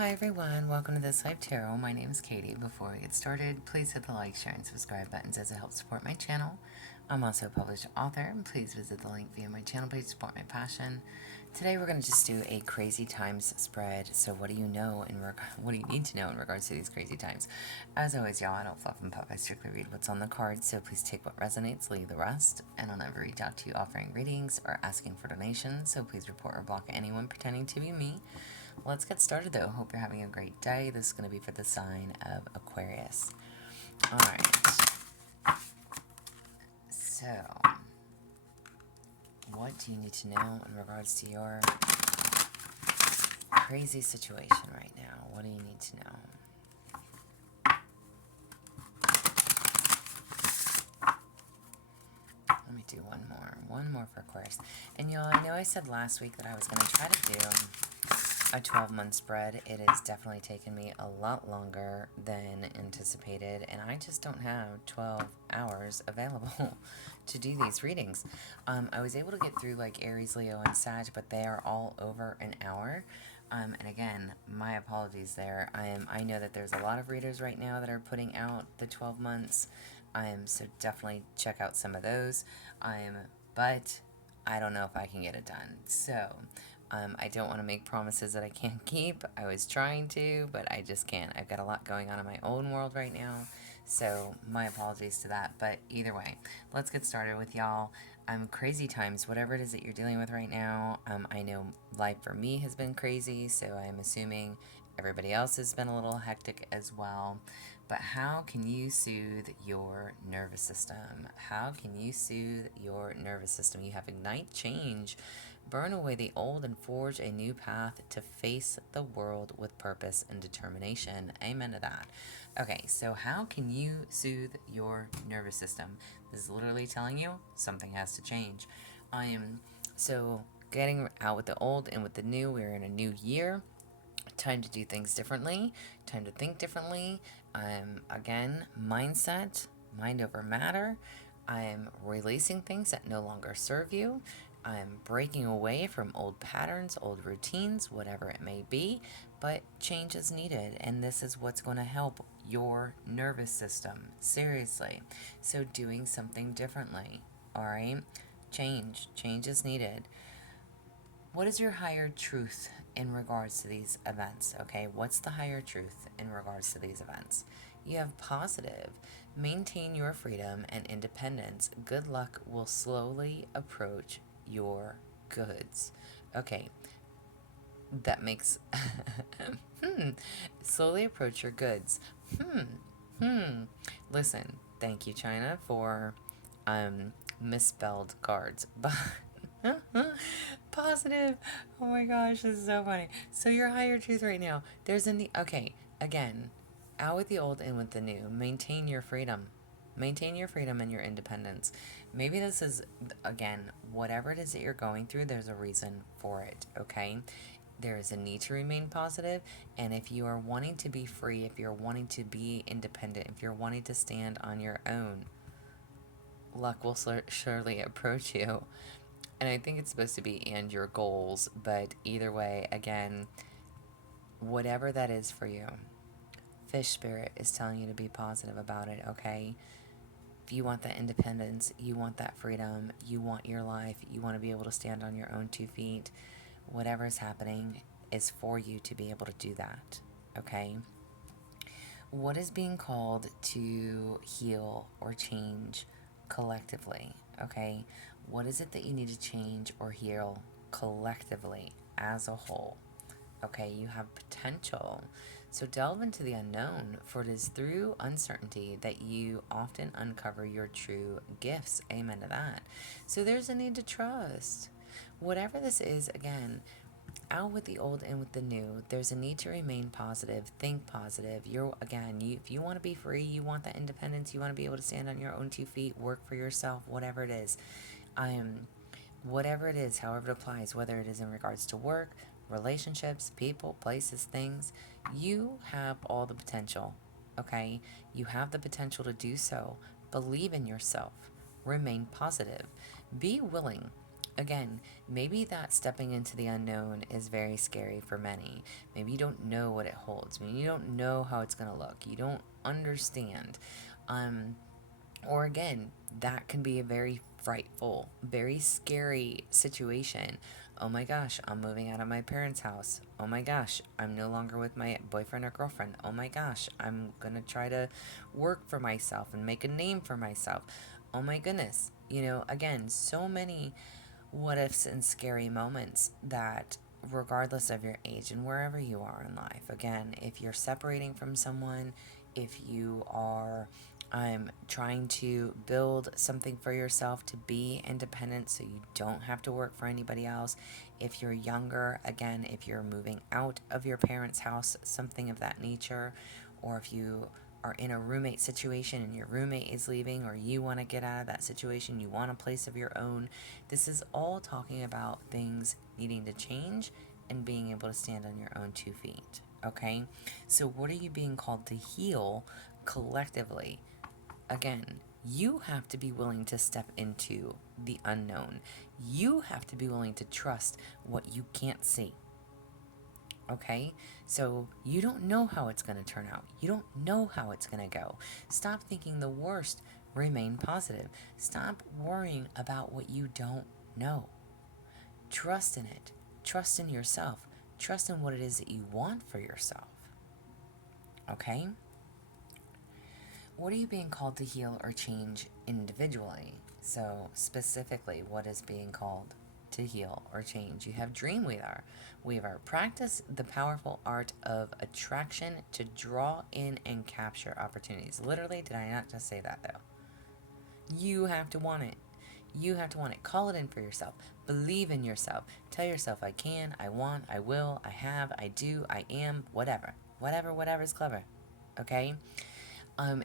Hi everyone, welcome to This Life Tarot. My name is Katie. Before we get started, please hit the like, share, and subscribe buttons as it helps support my channel. I'm also a published author, and please visit the link via my channel page to support my passion. Today we're going to just do a crazy times spread. So what do you know what do you need to know in regards to these crazy times? As always, y'all, I don't fluff and puff. I strictly read what's on the cards, so please take what resonates, leave the rest. And I'll never reach out to you offering readings or asking for donations, so please report or block anyone pretending to be me. Let's get started though. Hope you're having a great day. This is going to be for the sign of Aquarius. Alright. So, what do you need to know in regards to your crazy situation right now? What do you need to know? Let me do one more. One more for Aquarius. And y'all, I know I said last week that I was going to try to do a 12-month spread. It has definitely taken me a lot longer than anticipated, and I just don't have 12 hours available to do these readings. I was able to get through like Aries, Leo, and Sag, but they are all over an hour. And again, my apologies there. I know that there's a lot of readers right now that are putting out the 12 months. So definitely check out some of those. But I don't know if I can get it done. So I don't want to make promises that I can't keep. I was trying to, but I just can't. I've got a lot going on in my own world right now, so my apologies to that. But either way, let's get started with y'all. Crazy times, whatever it is that you're dealing with right now. I know life for me has been crazy, so I'm assuming everybody else has been a little hectic as well. But how can you soothe your nervous system? How can you soothe your nervous system? You have ignite change. Burn away the old and forge a new path to face the world with purpose and determination. Amen to that. Okay, so how can you soothe your nervous system? This is literally telling you something has to change. So getting out with the old and with the new. We're in a new year. Time to do things differently. Time to think differently. Again, mindset, mind over matter. I'm releasing things that no longer serve you. I'm breaking away from old patterns, old routines, whatever it may be, but change is needed, and this is what's going to help your nervous system. Seriously. So doing something differently, all right? Change is needed. What is your higher truth in regards to these events? Okay, what's the higher truth in regards to these events? You have positive. Maintain your freedom and independence. Good luck will slowly approach your goods. Okay, that makes slowly approach your goods. Listen, thank you, China, for misspelled cards, but positive. Oh my gosh, this is so funny. So your higher truth right now, there's okay, again, out with the old, in with the new. Maintain your freedom. Maintain your freedom and your independence. Maybe this is, again, whatever it is that you're going through, there's a reason for it, okay? There is a need to remain positive, and if you are wanting to be free, if you're wanting to be independent, if you're wanting to stand on your own, luck will surely approach you. And I think it's supposed to be and your goals, but either way, again, whatever that is for you, Fish Spirit is telling you to be positive about it, okay? If you want that independence, you want that freedom, you want your life, you want to be able to stand on your own 2 feet, whatever is happening is for you to be able to do that, okay? What is being called to heal or change collectively, okay? What is it that you need to change or heal collectively as a whole? Okay, you have potential. So delve into the unknown, for it is through uncertainty that you often uncover your true gifts. Amen to that. So there's a need to trust. Whatever this is, again, out with the old and with the new. There's a need to remain positive, think positive. If you want to be free, you want that independence, you want to be able to stand on your own 2 feet, work for yourself, whatever it is. Whatever it is, however it applies, whether it is in regards to work, relationships, people, places, things, you have all the potential, okay? You have the potential to do so. Believe in yourself. Remain positive. Be willing, again, maybe that stepping into the unknown is very scary for many. Maybe you don't know what it holds. Maybe you don't know how it's going to look. You don't understand. Um, or again, that can be a very frightful, very scary situation. Oh my gosh, I'm moving out of my parents' house. Oh my gosh, I'm no longer with my boyfriend or girlfriend. Oh my gosh, I'm gonna try to work for myself and make a name for myself. Oh my goodness. Again, so many what ifs and scary moments that, regardless of your age and wherever you are in life, again, if you're separating from someone, if you are trying to build something for yourself to be independent so you don't have to work for anybody else, if you're younger, again, if you're moving out of your parents' house, something of that nature, or if you are in a roommate situation and your roommate is leaving, or you want to get out of that situation, you want a place of your own. This is all talking about things needing to change and being able to stand on your own 2 feet. Okay? So, what are you being called to heal collectively? Again, you have to be willing to step into the unknown. You have to be willing to trust what you can't see. Okay? So you don't know how it's going to turn out. You don't know how it's going to go. Stop thinking the worst. Remain positive. Stop worrying about what you don't know. Trust in it. Trust in yourself. Trust in what it is that you want for yourself. Okay? What are you being called to heal or change individually? So specifically, what is being called to heal or change? You have Dream Weaver. Practice the powerful art of attraction to draw in and capture opportunities. Literally, did I not just say that though? You have to want it. You have to want it. Call it in for yourself. Believe in yourself. Tell yourself, I can, I want, I will, I have, I do, I am, whatever. Whatever is clever. Okay?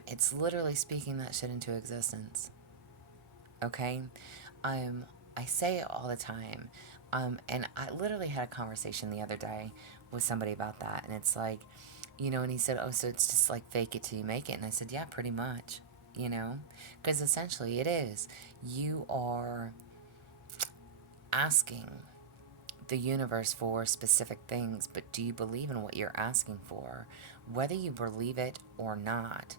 It's literally speaking that shit into existence. Okay? I say it all the time. And I literally had a conversation the other day with somebody about that. And it's like, and he said, oh, so it's just like fake it till you make it. And I said, yeah, pretty much, because essentially it is. You are asking the universe for specific things, but do you believe in what you're asking for? Whether you believe it or not,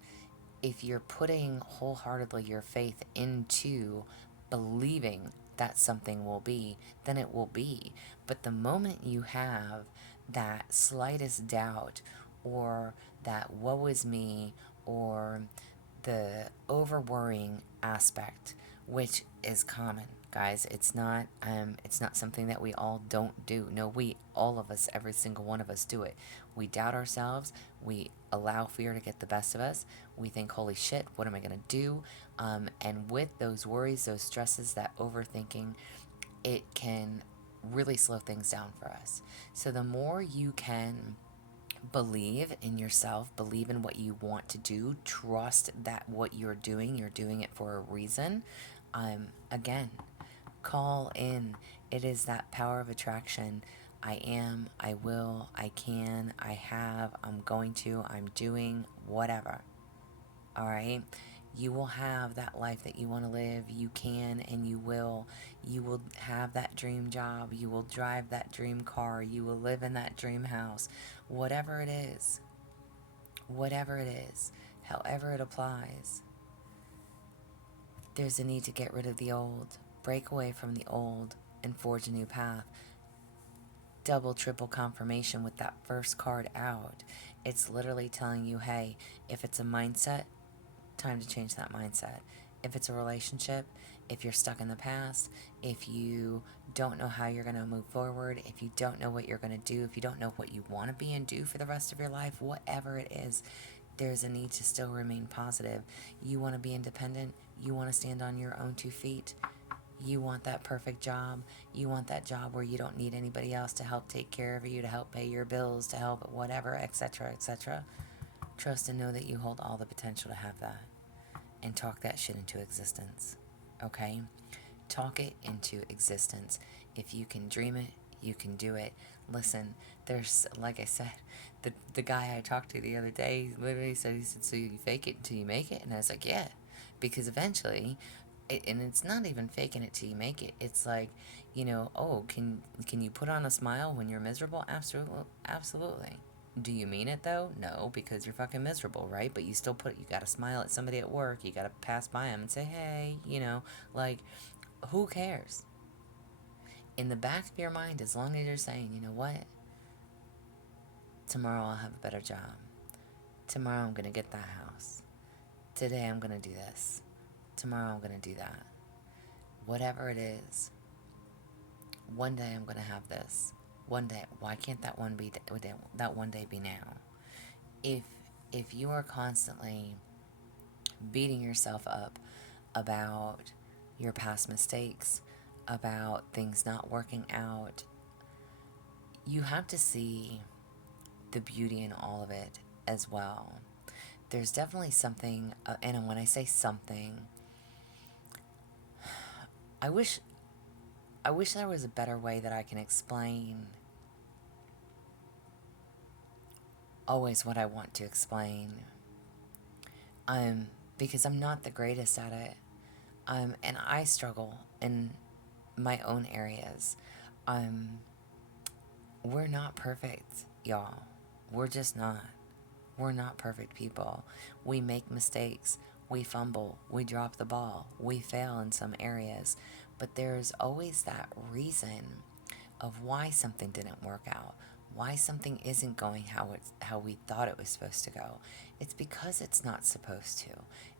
if you're putting wholeheartedly your faith into believing that something will be, then it will be. But the moment you have that slightest doubt, or that woe is me, or the over worrying aspect, which is common, guys, it's not something that we all don't do. No, all of us, every single one of us do it. We doubt ourselves. We allow fear to get the best of us. We think, holy shit, what am I going to do? And with those worries, those stresses, that overthinking, it can really slow things down for us. So the more you can believe in yourself, believe in what you want to do, trust that what you're doing it for a reason. Again, call in. It is that power of attraction. I am, I will, I can, I have, I'm going to, I'm doing, whatever. All right? You will have that life that you want to live. You can and you will. You will have that dream job. You will drive that dream car. You will live in that dream house. Whatever it is, however it applies, there's a need to get rid of the old, break away from the old, and forge a new path. Double, triple confirmation with that first card out. It's literally telling you, hey, if it's a mindset, time to change that mindset. If it's a relationship, if you're stuck in the past, if you don't know how you're going to move forward, if you don't know what you're going to do, if you don't know what you want to be and do for the rest of your life, whatever it is, there's a need to still remain positive. You want to be independent. You want to stand on your own 2 feet. You want that perfect job. You want that job where you don't need anybody else to help take care of you, to help pay your bills, to help whatever, etc., etc. Trust and know that you hold all the potential to have that. And talk that shit into existence. Okay? Talk it into existence. If you can dream it, you can do it. Listen, there's, like I said, the guy I talked to the other day literally said, he said, so you fake it until you make it? And I was like, yeah. Because eventually, and it's not even faking it till you make it. It's like, oh, can you put on a smile when you're miserable? Absolutely, absolutely. Do you mean it though? No, because you're fucking miserable, right? But you still you gotta smile at somebody at work. You gotta pass by them and say, hey, like, who cares? In the back of your mind, as long as you're saying, you know what? Tomorrow I'll have a better job. Tomorrow I'm gonna get that house. Today I'm gonna do this. Tomorrow I'm gonna do that. Whatever it is, one day I'm gonna have this. One day, why can't that one day be now? If if you are constantly beating yourself up about your past mistakes, about things not working out, you have to see the beauty in all of it as well. There's definitely something, and when I say something, I wish there was a better way that I can explain always what I want to explain. Because I'm not the greatest at it. And I struggle in my own areas. We're not perfect, y'all. We're just not. We're not perfect people. We make mistakes. We fumble. We drop the ball. We fail in some areas. But there's always that reason of why something didn't work out, why something isn't going how we thought it was supposed to go. It's because it's not supposed to.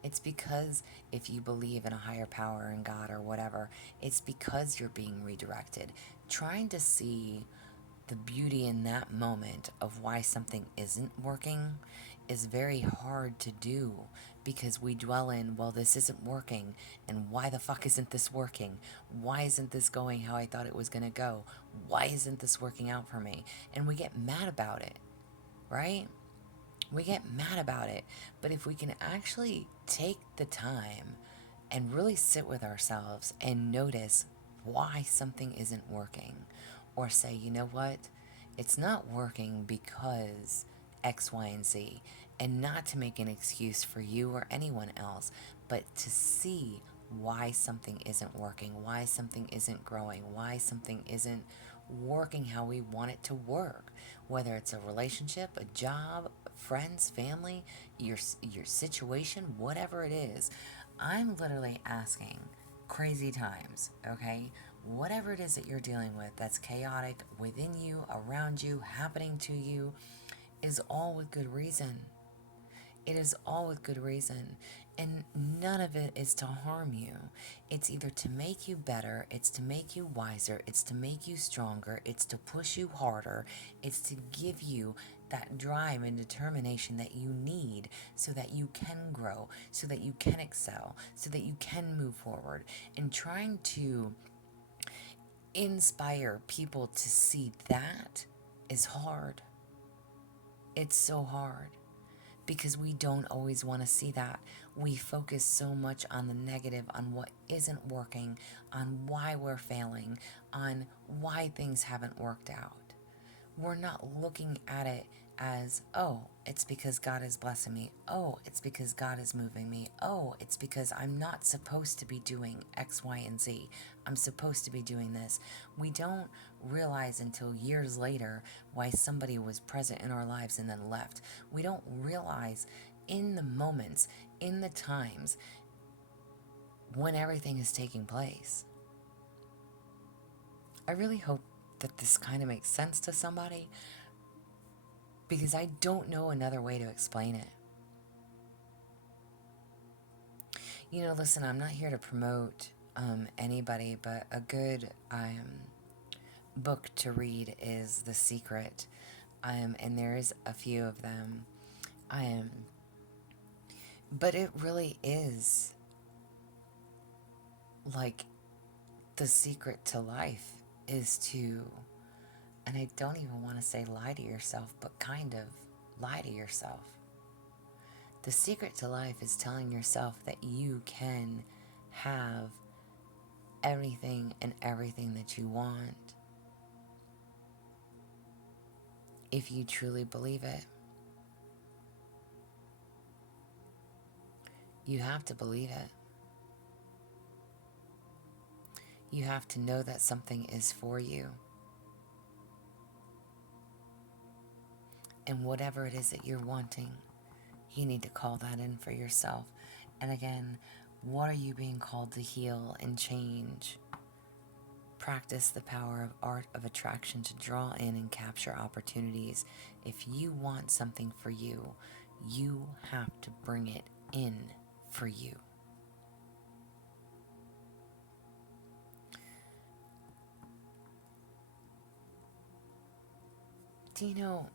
It's because if you believe in a higher power, in God or whatever, it's because you're being redirected. Trying to see the beauty in that moment of why something isn't working is very hard to do, because we dwell in, well, this isn't working, and why the fuck isn't this working? Why isn't this going how I thought it was going to go? Why isn't this working out for me? And we get mad about it, right? We get mad about it. But if we can actually take the time and really sit with ourselves and notice why something isn't working, or say, you know what, it's not working because X, Y, and Z, and not to make an excuse for you or anyone else, but to see why something isn't working, why something isn't growing, why something isn't working how we want it to work, whether it's a relationship, a job, friends, family, your situation, whatever it is. I'm literally asking, crazy times, okay? Whatever it is that you're dealing with that's chaotic within you, around you, happening to you, is all with good reason. It is all with good reason. And none of it is to harm you. It's either to make you better, it's to make you wiser, it's to make you stronger, it's to push you harder, it's to give you that drive and determination that you need so that you can grow, so that you can excel, so that you can move forward. And trying to inspire people to see that is hard. It's so hard, because we don't always want to see that. We focus so much on the negative, on what isn't working, on why we're failing, on why things haven't worked out. We're not looking at it as, oh, it's because God is blessing me. Oh, it's because God is moving me. Oh, it's because I'm not supposed to be doing X, Y, and Z. I'm supposed to be doing this. We don't realize until years later why somebody was present in our lives and then left. We don't realize in the moments, in the times when everything is taking place. I really hope that this kind of makes sense to somebody, because I don't know another way to explain it. Listen, I'm not here to promote anybody, but a good book to read is The Secret, and there is a few of them. But it really is like the secret to life is to, and I don't even want to say lie to yourself, but kind of lie to yourself. The secret to life is telling yourself that you can have anything and everything that you want if you truly believe it. You have to believe it. You have to know that something is for you. And whatever it is that you're wanting, you need to call that in for yourself. And again, what are you being called to heal and change? Practice the power of art of attraction to draw in and capture opportunities. If you want something for you, you have to bring it in for you. Do you know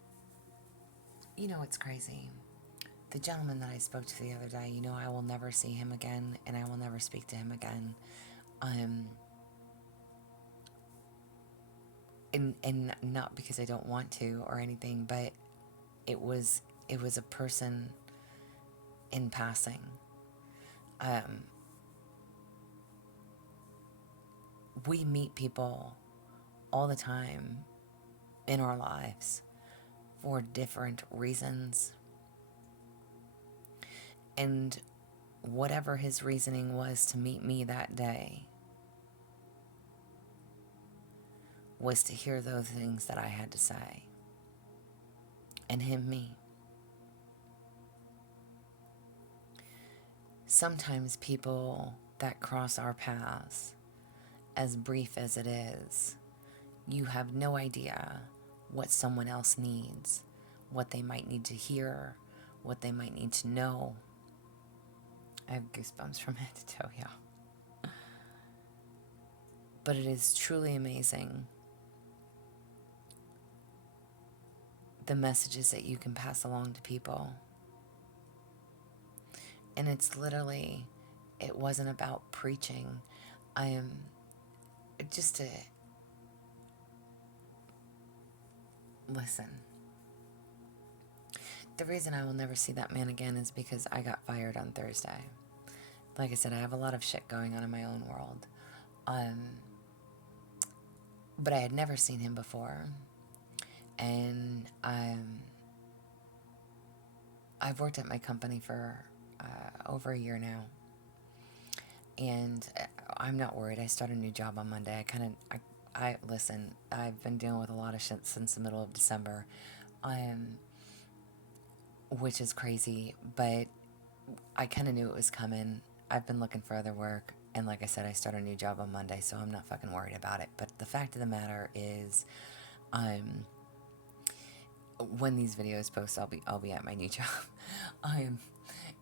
what's crazy? The gentleman that I spoke to the other day, I will never see him again, and I will never speak to him again. And not because I don't want to or anything, but it was a person in passing. We meet people all the time in our lives for different reasons. And whatever his reasoning was to meet me that day was to hear those things that I had to say. And him me. Sometimes people that cross our paths, as brief as it is, you have no idea what someone else needs, what they might need to hear, what they might need to know. I have goosebumps from head to toe, yeah. But it is truly amazing the messages that you can pass along to people. And it's literally, it wasn't about preaching. I am just to listen. The reason I will never see that man again is because I got fired on Thursday. Like I said, I have a lot of shit going on in my own world. But I had never seen him before. And I've worked at my company for over a year now. And I'm not worried. I start a new job on Monday. Listen, I've been dealing with a lot of shit since the middle of December. Which is crazy, but I kind of knew it was coming. I've been looking for other work, and like I said, I start a new job on Monday, so I'm not fucking worried about it. But the fact of the matter is, when these videos post, I'll be at my new job.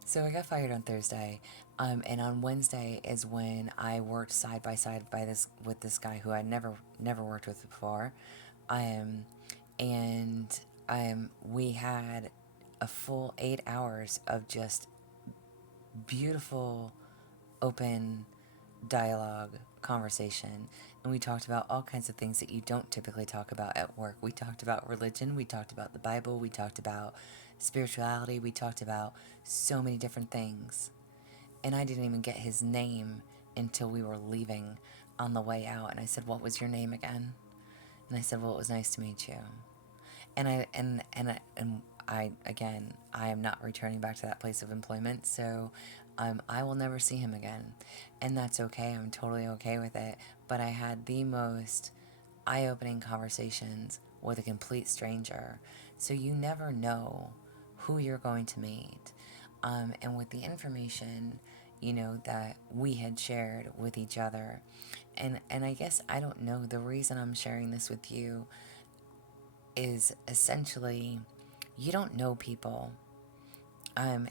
So I got fired on Thursday, and on Wednesday is when I worked side by side with this guy who I never worked with before, and we had a full 8 hours of just beautiful, open dialogue, conversation. And we talked about all kinds of things that you don't typically talk about at work. We talked about religion. We talked about the Bible. We talked about spirituality. We talked about so many different things. And I didn't even get his name until we were leaving on the way out. And I said, "What was your name again?" And I said, "Well, it was nice to meet you." And I again, I am not returning back to that place of employment, so I will never see him again. And that's okay. I'm totally okay with it. But I had the most eye-opening conversations with a complete stranger. So you never know who you're going to meet. And with the information, that we had shared with each other. And I guess, I don't know, the reason I'm sharing this with you is essentially, you don't know people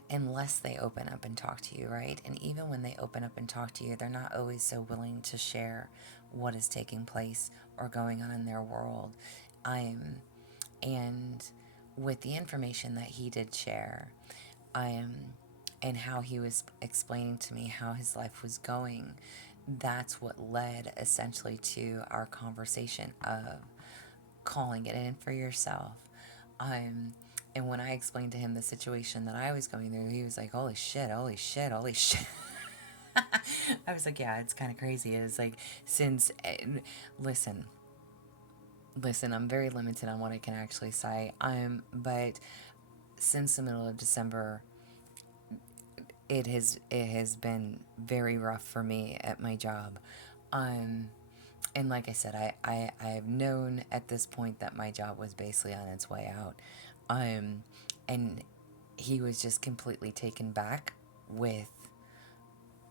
unless they open up and talk to you, right? And even when they open up and talk to you, they're not always so willing to share what is taking place or going on in their world. And with the information that he did share, and how he was explaining to me how his life was going, that's what led essentially to our conversation of calling it in for yourself. And when I explained to him the situation that I was going through, he was like, "Holy shit, holy shit, holy shit." I was like, "Yeah, it's kind of crazy." It's like, listen, I'm very limited on what I can actually say. But since the middle of December, it has been very rough for me at my job. And like I said, I've known at this point that my job was basically on its way out. And he was just completely taken back with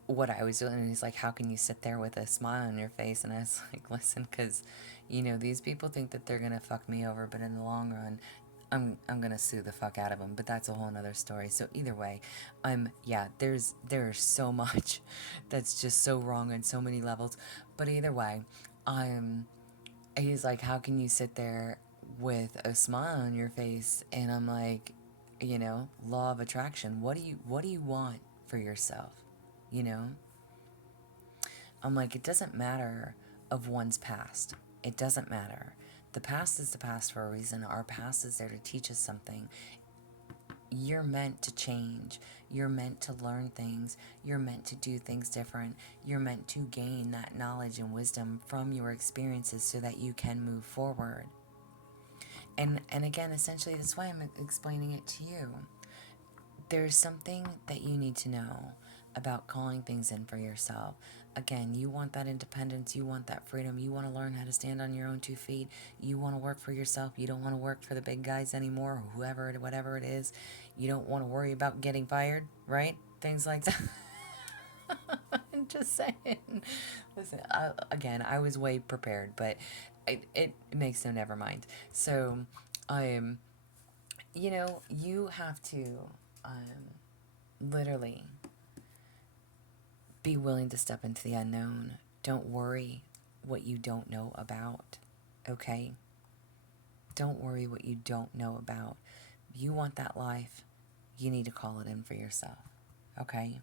what I was doing. And he's like, how can you sit there with a smile on your face? And I was like, listen, because, these people think that they're going to fuck me over, but in the long run, I'm going to sue the fuck out of them. But that's a whole nother story. So either way, yeah, there's so much that's just so wrong on so many levels. But either way, he's like, how can you sit there with a smile on your face? And I'm like, law of attraction. What do you want for yourself? You know? I'm like, it doesn't matter of one's past. It doesn't matter. The past is the past for a reason. Our past is there to teach us something. You're meant to change. You're meant to learn things. You're meant to do things different. You're meant to gain that knowledge and wisdom from your experiences so that you can move forward. And again, essentially, that's why I'm explaining it to you. There's something that you need to know about calling things in for yourself. Again, you want that independence, you want that freedom, you want to learn how to stand on your own 2 feet, you want to work for yourself, you don't want to work for the big guys anymore, or whoever, whatever it is, you don't want to worry about getting fired, right? Things like that. I'm just saying. Listen, again, I was way prepared, but it makes no never mind. So, you have to literally be willing to step into the unknown. Don't worry what you don't know about, okay? Don't worry what you don't know about. You want that life, you need to call it in for yourself, okay?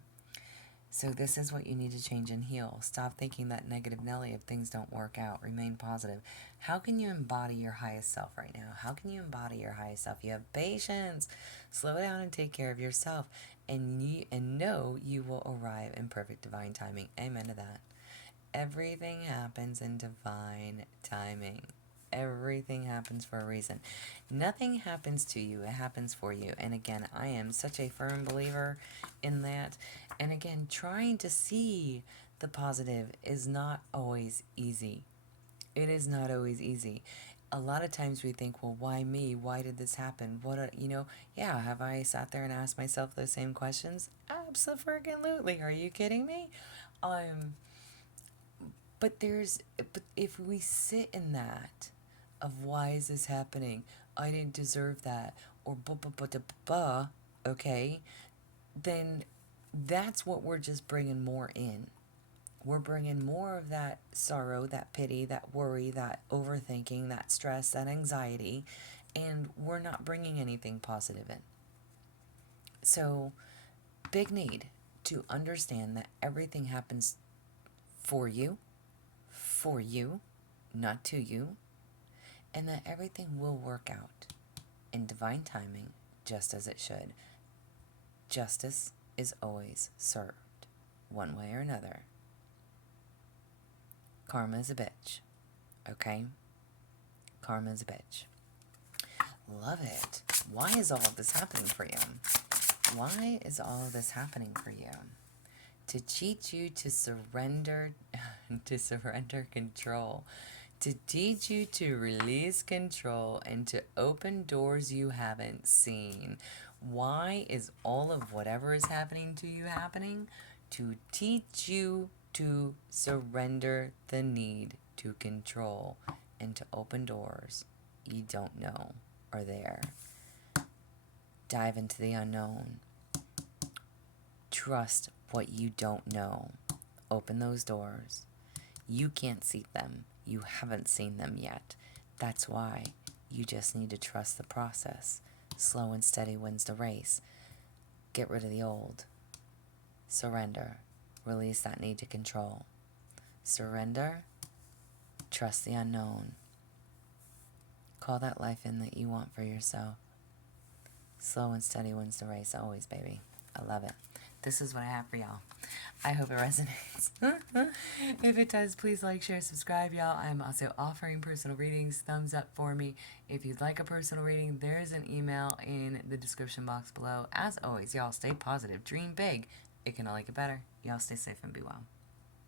So this is what you need to change and heal. Stop thinking that negative Nelly if things don't work out. Remain positive. How can you embody your highest self right now? How can you embody your highest self? You have patience. Slow down and take care of yourself. And know you will arrive in perfect divine timing. Amen to that. Everything happens in divine timing. Everything happens for a reason. Nothing happens to you, it happens for you. And again, I am such a firm believer in that. And again, trying to see the positive is not always easy. It is not always easy. A lot of times we think, well, why me? Why did this happen? Yeah, have I sat there and asked myself those same questions? Absolutely. Are you kidding me? But if we sit in that of why is this happening? I didn't deserve that, or okay, then that's what we're just bringing more in. We're bringing more of that sorrow, that pity, that worry, that overthinking, that stress, that anxiety, and we're not bringing anything positive in. So, big need to understand that everything happens for you, not to you, and that everything will work out in divine timing just as it should. Justice is always served, one way or another. Karma is a bitch, okay? Karma is a bitch. Love it. Why is all of this happening for you? Why is all of this happening for you? To teach you to surrender, to surrender control. To teach you to release control and to open doors you haven't seen. Why is all of whatever is happening to you happening? To teach you to surrender the need to control and to open doors you don't know are there. Dive into the unknown. Trust what you don't know. Open those doors. You can't see them. You haven't seen them yet. That's why you just need to trust the process. Slow and steady wins the race. Get rid of the old. Surrender. Release that need to control. Surrender. Trust the unknown. Call that life in that you want for yourself. Slow and steady wins the race always, baby. I love it. This is what I have for y'all. I hope it resonates. If it does, please like, share, subscribe, y'all. I'm also offering personal readings. Thumbs up for me. If you'd like a personal reading, there's an email in the description box below. As always, y'all stay positive. Dream big. It can only get better. Y'all stay safe and be well.